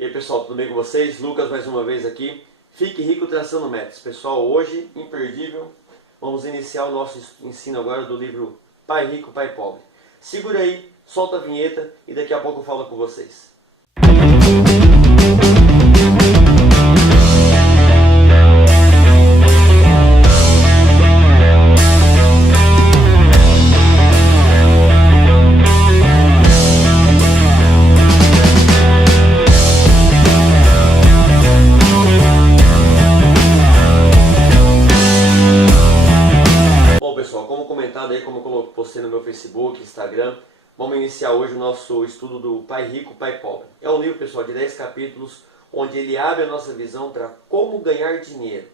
E aí pessoal, tudo bem com vocês? Lucas mais uma vez aqui. Fique rico traçando metas. Pessoal, hoje, imperdível, vamos iniciar o nosso ensino agora do livro Pai Rico, Pai Pobre. Segura aí, solta a vinheta e daqui a pouco eu falo com vocês. Como eu postei no meu Facebook, Instagram, vamos iniciar hoje o nosso estudo do Pai Rico, Pai Pobre. É um livro, pessoal, de 10 capítulos, onde ele abre a nossa visão para como ganhar dinheiro.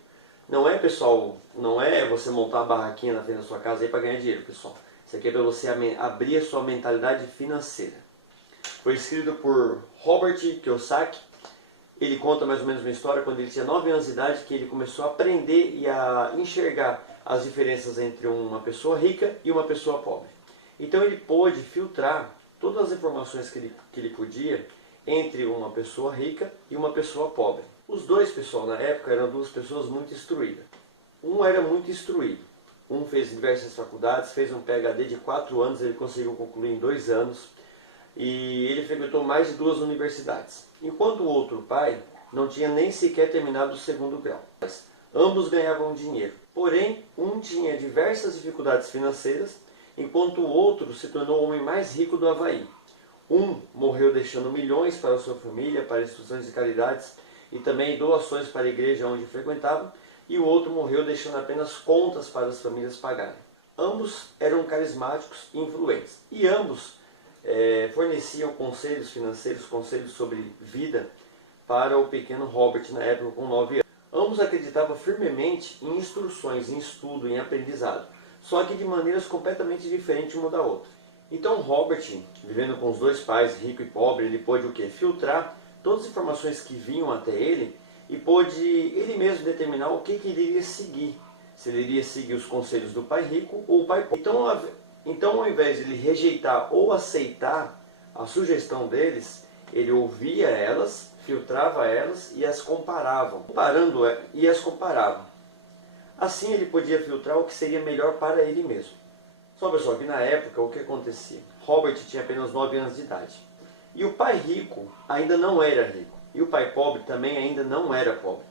Não é, pessoal, não é você montar uma barraquinha na frente da sua casa aí para ganhar dinheiro, pessoal. Isso aqui é para você abrir a sua mentalidade financeira. Foi escrito por Robert Kiyosaki. Ele conta mais ou menos uma história quando ele tinha 9 anos de idade, que ele começou a aprender e a enxergar as diferenças entre uma pessoa rica e uma pessoa pobre. Então ele pôde filtrar todas as informações que ele podia entre uma pessoa rica e uma pessoa pobre. Os dois, pessoal, na época eram duas pessoas muito instruídas. Um era muito instruído. Um fez diversas faculdades, fez um PhD de 4 anos, ele conseguiu concluir em 2 anos. E ele frequentou mais de 2 universidades. Enquanto o outro pai não tinha nem sequer terminado o 2º grau. Ambos ganhavam dinheiro. Porém, um tinha diversas dificuldades financeiras, enquanto o outro se tornou o homem mais rico do Havaí. Um morreu deixando milhões para a sua família, para instituições de caridades e também doações para a igreja onde frequentava, e o outro morreu deixando apenas contas para as famílias pagarem. Ambos eram carismáticos e influentes, e ambos forneciam conselhos financeiros, conselhos sobre vida para o pequeno Robert na época com 9 anos. Ambos acreditavam firmemente em instruções, em estudo, em aprendizado, só que de maneiras completamente diferentes uma da outra. Então Robert, vivendo com os dois pais, rico e pobre, ele pôde o quê? Filtrar todas as informações que vinham até ele e pôde ele mesmo determinar o que ele iria seguir. Se ele iria seguir os conselhos do pai rico ou o pai pobre. Então, ao invés de ele rejeitar ou aceitar a sugestão deles, ele ouvia elas, filtrava elas e as comparava. Assim ele podia filtrar o que seria melhor para ele mesmo. Só pessoal, que na época o que acontecia? Robert tinha apenas 9 anos de idade. E o pai rico ainda não era rico. E o pai pobre também ainda não era pobre.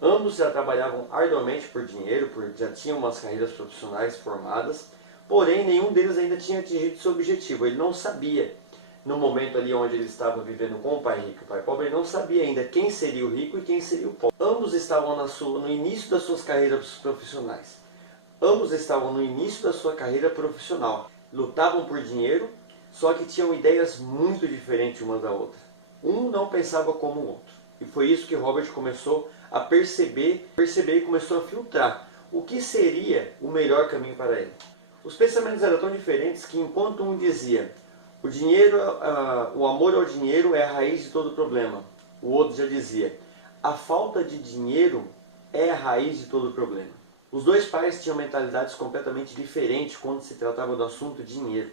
Ambos já trabalhavam arduamente por dinheiro, já tinham umas carreiras profissionais formadas. Porém, nenhum deles ainda tinha atingido seu objetivo. Ele não sabia, no momento ali onde ele estava vivendo com o pai rico e o pai pobre, ele não sabia ainda quem seria o rico e quem seria o pobre. Ambos estavam no início das suas carreiras profissionais. Ambos estavam no início da sua carreira profissional. Lutavam por dinheiro, só que tinham ideias muito diferentes uma da outra. Um não pensava como o outro. E foi isso que Robert começou a perceber e começou a filtrar o que seria o melhor caminho para ele. Os pensamentos eram tão diferentes que enquanto um dizia o amor ao dinheiro é a raiz de todo problema, o outro já dizia a falta de dinheiro é a raiz de todo problema. Os dois pais tinham mentalidades completamente diferentes quando se tratava do assunto dinheiro.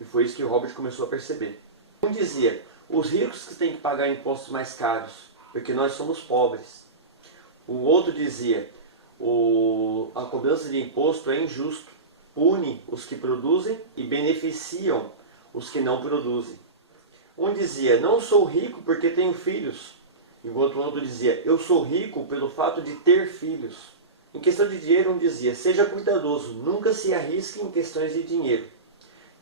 E foi isso que Robert começou a perceber. Um dizia, os ricos que têm que pagar impostos mais caros, porque nós somos pobres. O outro dizia, a cobrança de imposto é injusto. Pune os que produzem e beneficiam os que não produzem. Um dizia, não sou rico porque tenho filhos. Enquanto o outro dizia, eu sou rico pelo fato de ter filhos. Em questão de dinheiro, um dizia, seja cuidadoso, nunca se arrisque em questões de dinheiro.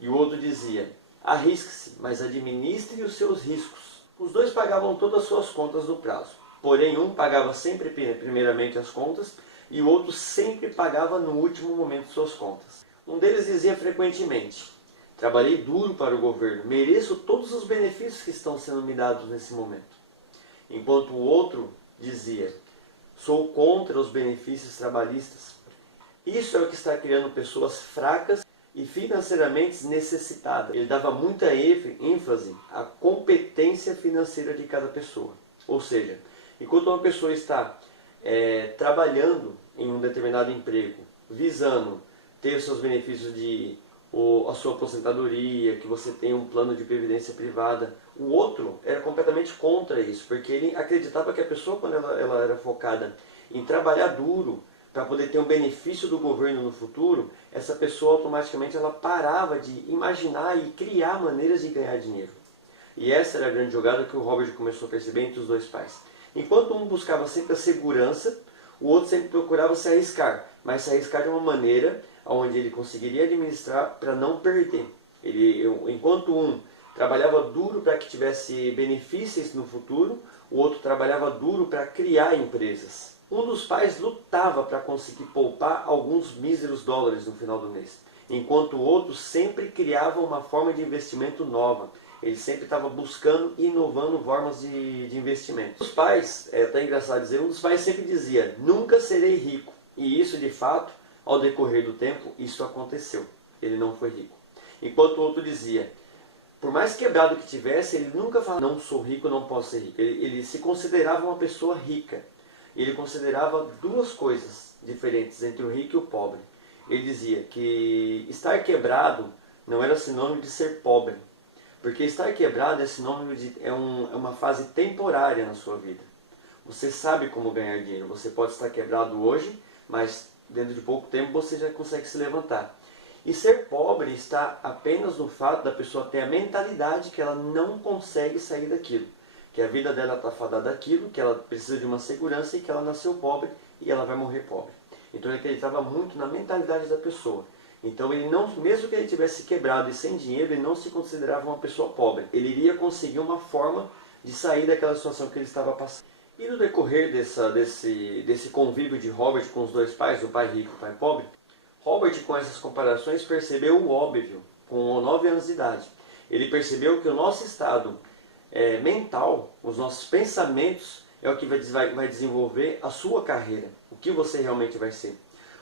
E o outro dizia, arrisque-se, mas administre os seus riscos. Os dois pagavam todas as suas contas no prazo. Porém, um pagava sempre primeiramente as contas e o outro sempre pagava no último momento suas contas. Um deles dizia frequentemente, trabalhei duro para o governo, mereço todos os benefícios que estão sendo me dados nesse momento. Enquanto o outro dizia, sou contra os benefícios trabalhistas. Isso é o que está criando pessoas fracas e financeiramente necessitadas. Ele dava muita ênfase à competência financeira de cada pessoa. Ou seja, enquanto uma pessoa está trabalhando em um determinado emprego, visando ter os seus benefícios de a sua aposentadoria, que você tenha um plano de previdência privada. O outro era completamente contra isso, porque ele acreditava que a pessoa, quando ela era focada em trabalhar duro para poder ter um benefício do governo no futuro, essa pessoa automaticamente ela parava de imaginar e criar maneiras de ganhar dinheiro. E essa era a grande jogada que o Robert começou a perceber entre os dois pais. Enquanto um buscava sempre a segurança, o outro sempre procurava se arriscar, mas se arriscar de uma maneira onde ele conseguiria administrar para não perder. Enquanto um trabalhava duro para que tivesse benefícios no futuro, o outro trabalhava duro para criar empresas. Um dos pais lutava para conseguir poupar alguns míseros dólares no final do mês, enquanto o outro sempre criava uma forma de investimento nova. Ele sempre estava buscando e inovando formas de investimento. Os pais, é até engraçado dizer, um dos pais sempre dizia: nunca serei rico. E isso, de fato, ao decorrer do tempo, isso aconteceu. Ele não foi rico. Enquanto o outro dizia, por mais quebrado que tivesse, ele nunca falava: não sou rico, não posso ser rico. Ele se considerava uma pessoa rica. Ele considerava duas coisas diferentes entre o rico e o pobre. Ele dizia que estar quebrado não era sinônimo de ser pobre. Porque estar quebrado é sinônimo de uma fase temporária na sua vida. Você sabe como ganhar dinheiro. Você pode estar quebrado hoje, mas dentro de pouco tempo você já consegue se levantar. E ser pobre está apenas no fato da pessoa ter a mentalidade que ela não consegue sair daquilo. Que a vida dela está fadada daquilo, que ela precisa de uma segurança e que ela nasceu pobre e ela vai morrer pobre. Então ele acreditava muito na mentalidade da pessoa. Então ele não, mesmo que ele tivesse quebrado e sem dinheiro, ele não se considerava uma pessoa pobre. Ele iria conseguir uma forma de sair daquela situação que ele estava passando. E no decorrer desse convívio de Robert com os dois pais, o pai rico e o pai pobre, Robert, com essas comparações, percebeu o óbvio, com 9 anos de idade. Ele percebeu que o nosso estado mental, os nossos pensamentos, é o que vai desenvolver a sua carreira, o que você realmente vai ser.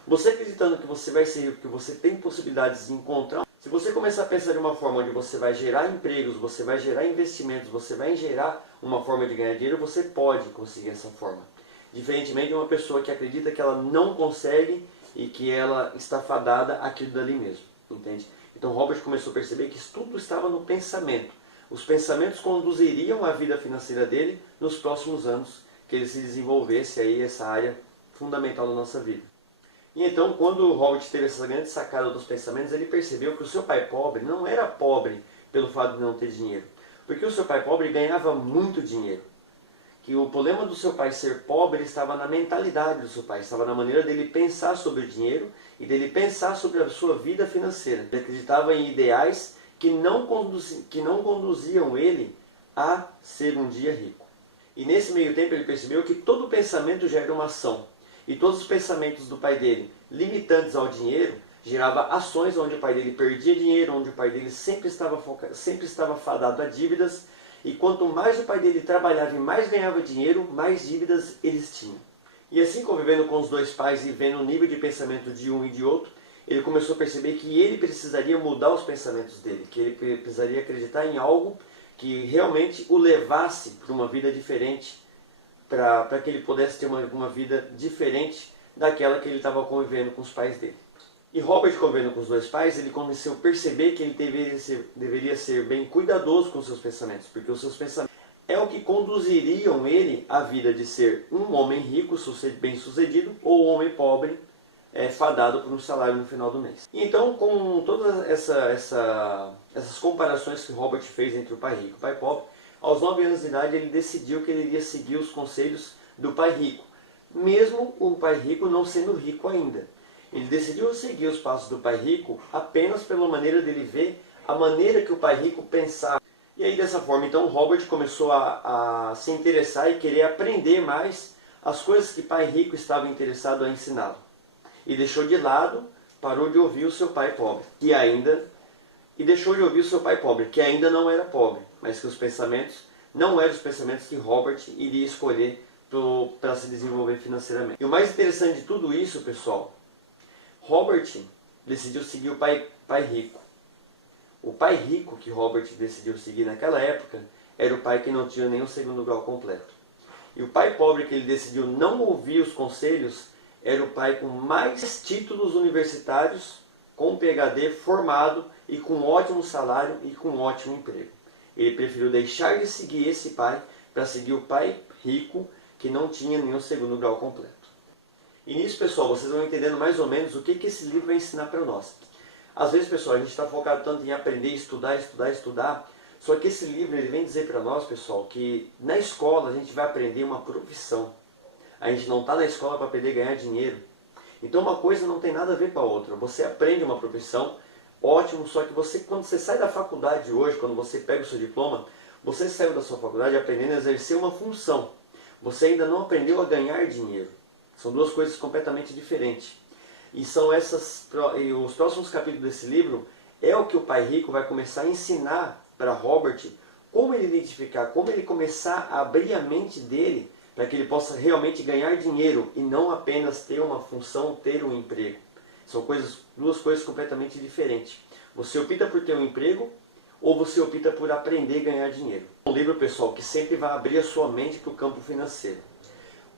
Você acreditando que você vai ser rico, que você tem possibilidades de encontrar, se você começar a pensar de uma forma onde você vai gerar empregos, você vai gerar investimentos, você vai gerar uma forma de ganhar dinheiro, você pode conseguir essa forma. Diferentemente de uma pessoa que acredita que ela não consegue e que ela está fadada àquilo dali mesmo, entende? Então Robert começou a perceber que tudo estava no pensamento. Os pensamentos conduziriam a vida financeira dele nos próximos anos, que ele se desenvolvesse aí essa área fundamental da nossa vida. E então, quando Robert teve essa grande sacada dos pensamentos, ele percebeu que o seu pai pobre não era pobre pelo fato de não ter dinheiro. Porque o seu pai pobre ganhava muito dinheiro. Que o problema do seu pai ser pobre estava na mentalidade do seu pai, estava na maneira dele pensar sobre o dinheiro e dele pensar sobre a sua vida financeira. Ele acreditava em ideais que não conduziam ele a ser um dia rico. E nesse meio tempo ele percebeu que todo pensamento gera uma ação. E todos os pensamentos do pai dele, limitantes ao dinheiro, gerava ações onde o pai dele perdia dinheiro, onde o pai dele sempre estava fadado a dívidas. E quanto mais o pai dele trabalhava e mais ganhava dinheiro, mais dívidas eles tinham. E assim, convivendo com os dois pais e vendo o nível de pensamento de um e de outro, ele começou a perceber que ele precisaria mudar os pensamentos dele, que ele precisaria acreditar em algo que realmente o levasse para uma vida diferente, para que ele pudesse ter uma vida diferente daquela que ele estava convivendo com os pais dele. E Robert, convivendo com os dois pais, ele começou a perceber que ele deveria ser bem cuidadoso com os seus pensamentos, porque os seus pensamentos é o que conduziriam ele à vida de ser um homem rico, bem-sucedido, ou um homem pobre, fadado por um salário no final do mês. E então, com todas essas comparações que Robert fez entre o pai rico e o pai pobre, aos 9 anos de idade ele decidiu que ele iria seguir os conselhos do pai rico, mesmo o pai rico não sendo rico ainda. Ele decidiu seguir os passos do pai rico apenas pela maneira dele ver a maneira que o pai rico pensava. E aí dessa forma, então, Robert começou a se interessar e querer aprender mais as coisas que o pai rico estava interessado a ensiná-lo. E deixou de lado, parou de ouvir o seu pai pobre, deixou de ouvir o seu pai pobre, que ainda não era pobre, mas que os pensamentos não eram os pensamentos que Robert iria escolher para se desenvolver financeiramente. E o mais interessante de tudo isso, pessoal, Robert decidiu seguir o pai rico. O pai rico que Robert decidiu seguir naquela época era o pai que não tinha nem o 2º grau completo. E o pai pobre que ele decidiu não ouvir os conselhos era o pai com mais títulos universitários com um PhD formado e com um ótimo salário e com um ótimo emprego. Ele preferiu deixar de seguir esse pai para seguir o pai rico que não tinha nenhum segundo grau completo. E nisso, pessoal, vocês vão entendendo mais ou menos o que esse livro vai ensinar para nós. Às vezes, pessoal, a gente está focado tanto em aprender, estudar, só que esse livro ele vem dizer para nós, pessoal, que na escola a gente vai aprender uma profissão. A gente não está na escola para aprender a ganhar dinheiro. Então uma coisa não tem nada a ver com a outra. Você aprende uma profissão, ótimo, só que quando você sai da faculdade hoje, quando você pega o seu diploma, você saiu da sua faculdade aprendendo a exercer uma função. Você ainda não aprendeu a ganhar dinheiro. São duas coisas completamente diferentes. E os próximos capítulos desse livro é o que o pai rico vai começar a ensinar para Robert como ele identificar, como ele começar a abrir a mente dele para que ele possa realmente ganhar dinheiro e não apenas ter uma função, ter um emprego. São duas coisas completamente diferentes. Você opta por ter um emprego ou você opta por aprender a ganhar dinheiro. Um livro, pessoal, que sempre vai abrir a sua mente para o campo financeiro.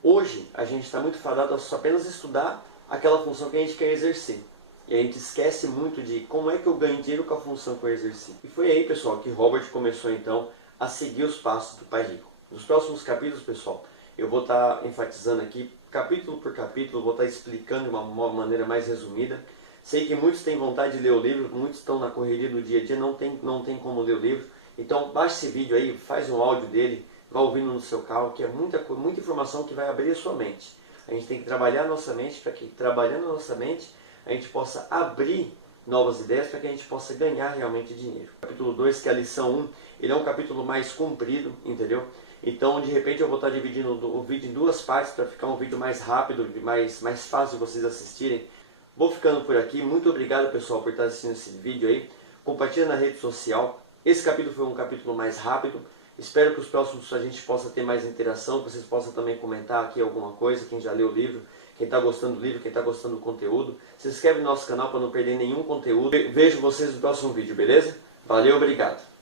Hoje, a gente está muito fadado a apenas estudar aquela função que a gente quer exercer. E a gente esquece muito de como é que eu ganho dinheiro com a função que eu exerci. E foi aí, pessoal, que Robert começou então a seguir os passos do pai rico. Nos próximos capítulos, pessoal, eu vou estar enfatizando aqui, capítulo por capítulo, vou estar explicando de uma maneira mais resumida. Sei que muitos têm vontade de ler o livro, muitos estão na correria do dia a dia, não tem como ler o livro. Então baixe esse vídeo aí, faz um áudio dele, vá ouvindo no seu carro, que é muita informação que vai abrir a sua mente. A gente tem que trabalhar a nossa mente para que, trabalhando a nossa mente, a gente possa abrir novas ideias para que a gente possa ganhar realmente dinheiro. Capítulo 2, que é a lição 1, ele é um capítulo mais comprido, entendeu? Então, de repente, eu vou estar dividindo o vídeo em duas partes para ficar um vídeo mais rápido, mais fácil de vocês assistirem. Vou ficando por aqui. Muito obrigado, pessoal, por estar assistindo esse vídeo aí. Compartilha na rede social. Esse capítulo foi um capítulo mais rápido. Espero que os próximos a gente possa ter mais interação, que vocês possam também comentar aqui alguma coisa, quem já leu o livro, quem está gostando do livro, quem está gostando do conteúdo. Se inscreve no nosso canal para não perder nenhum conteúdo. Vejo vocês no próximo vídeo, beleza? Valeu, obrigado!